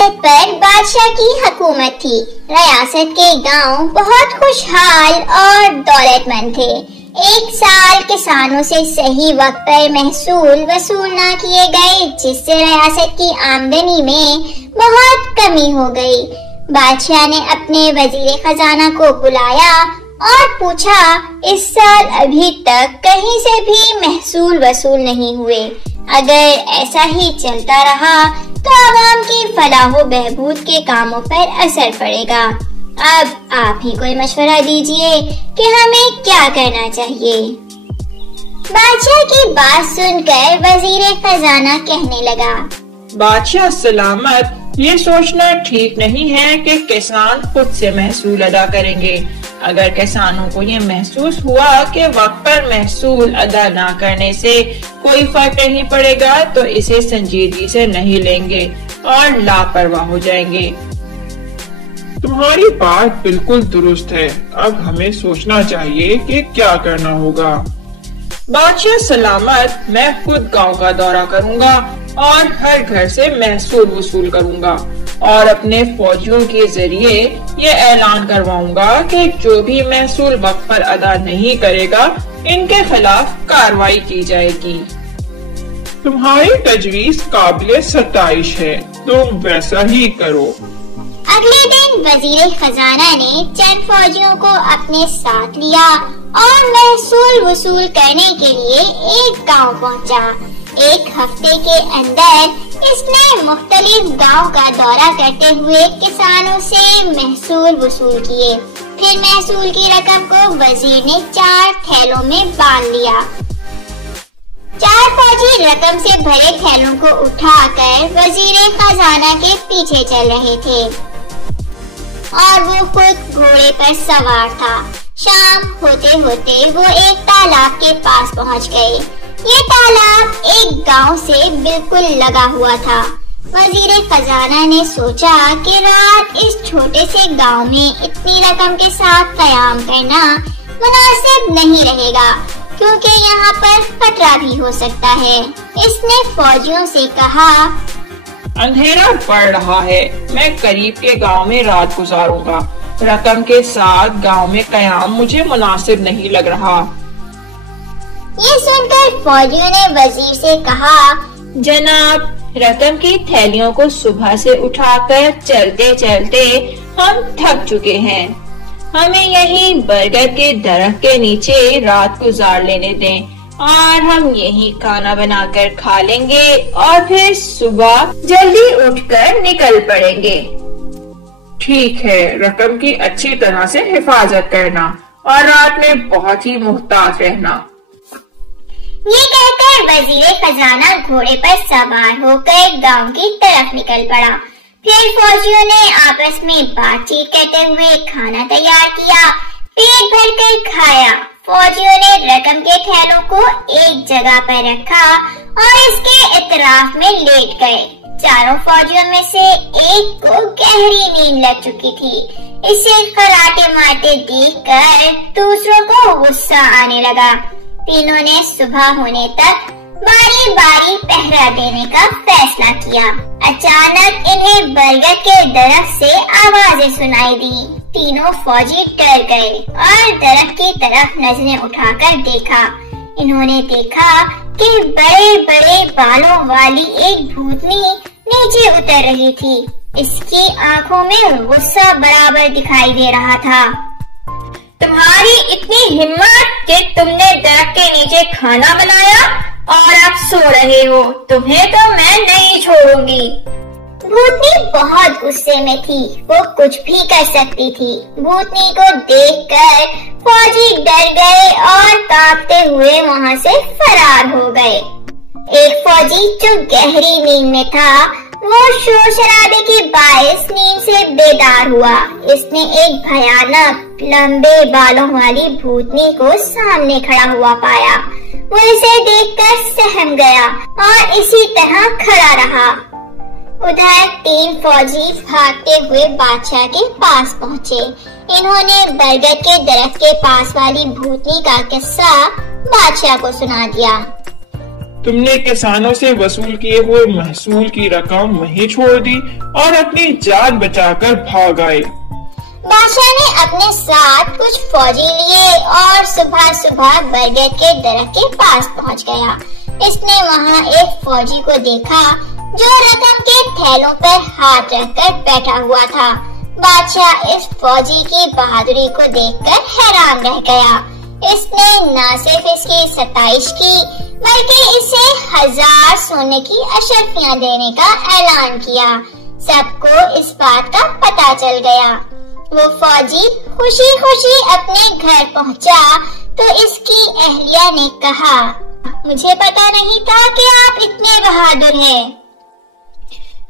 रियासत पर बादशाह की हुकूमत थी। रियासत के गांव बहुत खुशहाल और दौलतमंद थे। एक साल किसानों से सही वक्त पर महसूल वसूल न किए गए, जिससे रियासत की आमदनी में बहुत कमी हो गई। बादशाह ने अपने वजीर खजाना को बुलाया और पूछा, इस साल अभी तक कहीं से भी महसूल वसूल नहीं हुए। अगर ऐसा ही चलता रहा तो आवाम की फलाह बहबूद के कामों पर असर पड़ेगा। अब आप ही कोई मशवरा दीजिए कि हमें क्या करना चाहिए। बादशाह की बात सुनकर वजीर खजाना कहने लगा, बादशाह सलामत, ये सोचना ठीक नहीं है कि किसान खुद से महसूल अदा करेंगे। अगर किसानों को ये महसूस हुआ कि वक्त पर महसूल अदा ना करने से कोई फर्क नहीं पड़ेगा तो इसे संजीदगी से नहीं लेंगे और लापरवाह हो जाएंगे। तुम्हारी बात बिल्कुल दुरुस्त है। अब हमें सोचना चाहिए कि क्या करना होगा। बादशाह सलामत, मैं खुद गांव का दौरा करूंगा और हर घर से महसूल वसूल करूंगा और अपने फौजियों के जरिए ये ऐलान करवाऊंगा कि जो भी महसूल वक्त पर अदा नहीं करेगा इनके खिलाफ कार्रवाई की जाएगी। तुम्हारी तजवीज काबिले सताइश है, तुम वैसा ही करो। अगले दिन वजीर खजाना ने चंद फौजियों को अपने साथ लिया और महसूल वसूल करने के लिए एक गांव पहुंचा। एक हफ्ते के अंदर इसने मुख्तलिफ गांव का दौरा करते हुए किसानों से महसूल वसूल किए। फिर महसूल की रकम को वजीर ने 4 थैलों में बांध लिया। 4 फौजी रकम से भरे थैलों को उठाकर वजीर खजाना के पीछे चल रहे थे और वो खुद घोड़े पर सवार था। शाम होते होते वो एक तालाब के पास पहुंच गए। ये तालाब एक गांव से बिल्कुल लगा हुआ था। वजीर खजाना ने सोचा कि रात इस छोटे से गांव में इतनी रकम के साथ कयाम करना मुनासिब नहीं रहेगा, क्योंकि यहाँ पर खतरा भी हो सकता है। इसने फौजियों से कहा, अंधेरा पड़ रहा है, मैं करीब के गांव में रात गुजारूंगा। रकम के साथ गांव में कयाम मुझे मुनासिब नहीं लग रहा। ये सुनकर फौजियों ने वजीर से कहा, जनाब, रकम की थैलियों को सुबह से उठाकर चलते चलते हम थक चुके हैं। हमें यही बरगद के दरख्त के नीचे रात गुजार लेने दें और हम यही खाना बनाकर खा लेंगे और फिर सुबह जल्दी उठकर निकल पड़ेंगे। ठीक है, रकम की अच्छी तरह से हिफाजत करना और रात में बहुत ही मुहतात रहना। ये कहकर वजीर खजाना घोड़े पर सवार होकर गांव की तरफ निकल पड़ा। फिर फौजियों ने आपस में बातचीत करते हुए खाना तैयार किया, पेट भरकर खाया। फौजियों ने रकम के थैलों को एक जगह पर रखा और इसके इतराफ में लेट गए। चारों फौजियों में से एक को गहरी नींद लग चुकी थी। इसे खर्राटे मारते देखकर दूसरों को गुस्सा आने लगा। तीनों ने सुबह होने तक बारी बारी पहरा देने का फैसला किया। अचानक इन्हें बरगद के दरख्त से आवाजें सुनाई दी। तीनों फौजी डर गए और दरख्त की तरफ नजरें उठाकर देखा। इन्होंने देखा कि बड़े बड़े बालों वाली एक भूतनी नीचे उतर रही थी। इसकी आंखों में गुस्सा बराबर दिखाई दे रहा था। तुम्हारी इतनी हिम्मत कि तुमने दरख्त के नीचे खाना बनाया और अब सो रहे हो, तुम्हें तो मैं नहीं छोड़ूंगी। भूतनी बहुत गुस्से में थी, वो कुछ भी कर सकती थी। भूतनी को देखकर फौजी डर गए और कांपते हुए वहाँ से फरार हो गए। एक फौजी जो गहरी नींद में था, वो शोर शराबे के बायस नींद से बेदार हुआ। इसने एक भयानक लंबे बालों वाली भूतनी को सामने खड़ा हुआ पाया। वो इसे देखकर सहम गया और इसी तरह खड़ा रहा। उधर 3 फौजी भागते हुए बादशाह के पास पहुँचे। इन्होंने बरगद के दरख्त के पास वाली भूतनी का किस्सा बादशाह को सुना दिया। तुम ने किसानों से वसूल किए हुए महसूल की रकम वहीं छोड़ दी और अपनी जान बचाकर भाग आए। बादशाह ने अपने साथ कुछ फौजी लिए और सुबह सुबह बरगद के दरख्त के पास पहुंच गया। इसने वहां एक फौजी को देखा जो रकम के थैलों पर हाथ रखकर बैठा हुआ था। बादशाह इस फौजी की बहादुरी को देखकर हैरान रह गया। इसने न सिर्फ इसकी सताइश की बल्कि इसे 1000 सोने की अशर्फियां देने का ऐलान किया। सबको इस बात का पता चल गया। वो फौजी खुशी खुशी अपने घर पहुंचा तो इसकी अहलिया ने कहा, मुझे पता नहीं था कि आप इतने बहादुर हैं।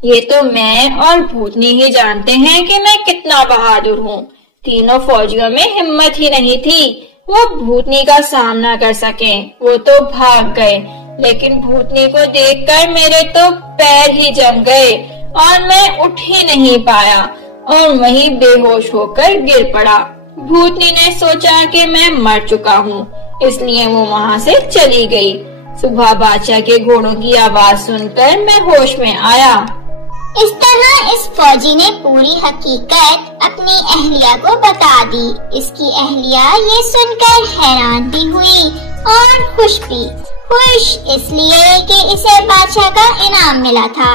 ये तो मैं और भूतनी ही जानते हैं कि मैं कितना बहादुर हूँ। तीनों फौजियों में हिम्मत ही नहीं थी वो भूतनी का सामना कर सकें। वो तो भाग गए, लेकिन भूतनी को देखकर मेरे तो पैर ही जम गए और मैं उठ ही नहीं पाया और वहीं बेहोश होकर गिर पड़ा। भूतनी ने सोचा कि मैं मर चुका हूँ, इसलिए वो वहाँ से चली गई। सुबह बादशाह के घोड़ों की आवाज सुनकर मैं होश में आया। इस तरह इस फौजी ने पूरी हकीकत अपनी अहलिया को बता दी। इसकी अहलिया ये सुनकर हैरान भी हुई और खुश भी। खुश इसलिए कि इसे बादशाह का इनाम मिला था।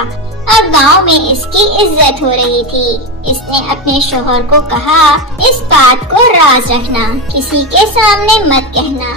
अब गांव में इसकी इज्जत हो रही थी। इसने अपने शोहर को कहा, इस बात को राज रखना, किसी के सामने मत कहना।